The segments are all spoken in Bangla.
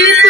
Keep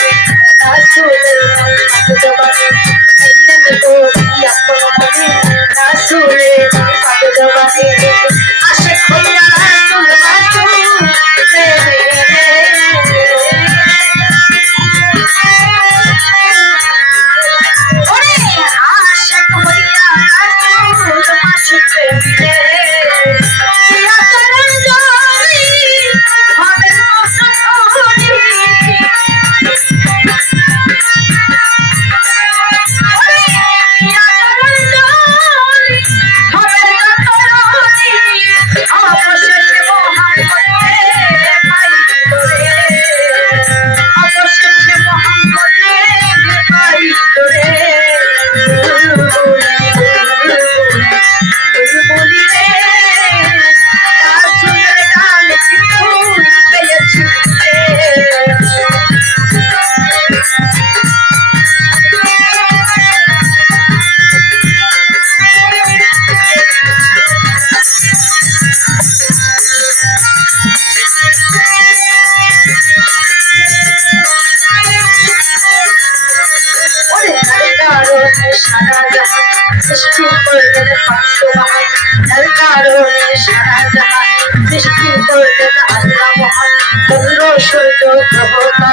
সৃষ্টি করলেন ভাষ্যবান যার কারণে সারা জাহান আল্লাহ মহান চন্দ্র গ্রহ